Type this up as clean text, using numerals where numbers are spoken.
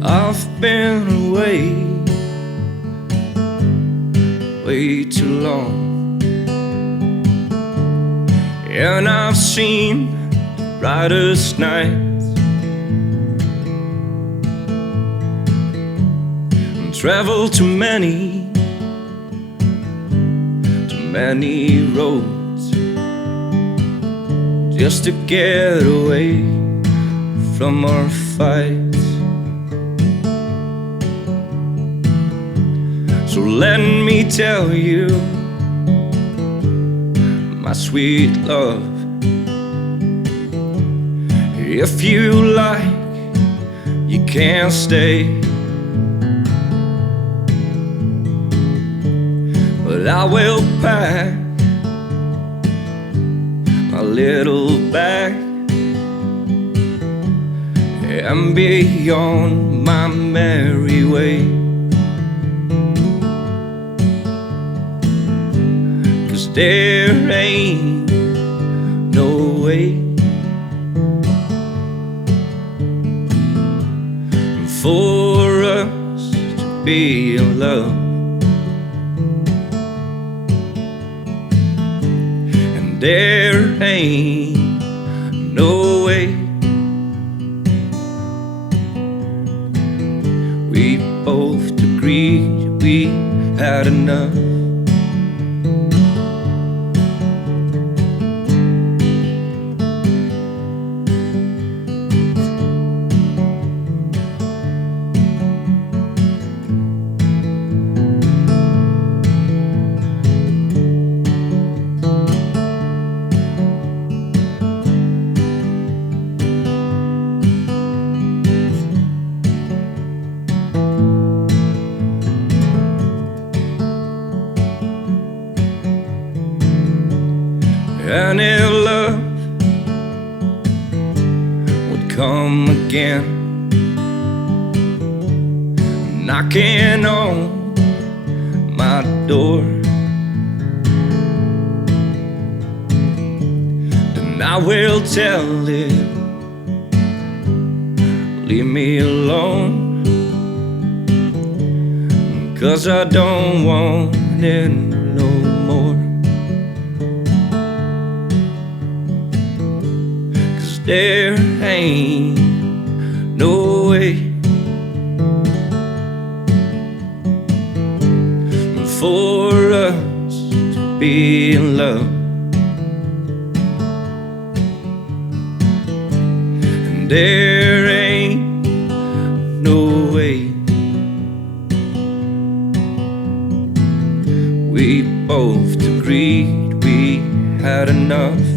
I've been away way too long, and I've seen the brightest nights and traveled too many roads just to get away from our fights. So let me tell you, my sweet love, if you like, you can stay, but I will pack my little bag and be on my merry way. 'Cause there ain't no way for us to be in love, and there ain't no way we both agreed we had enough. And if love would come again, knocking on my door, then I will tell it, leave me alone, 'cause I don't want it no more. There ain't no way for us to be in love, and there ain't no way we both agreed we had enough.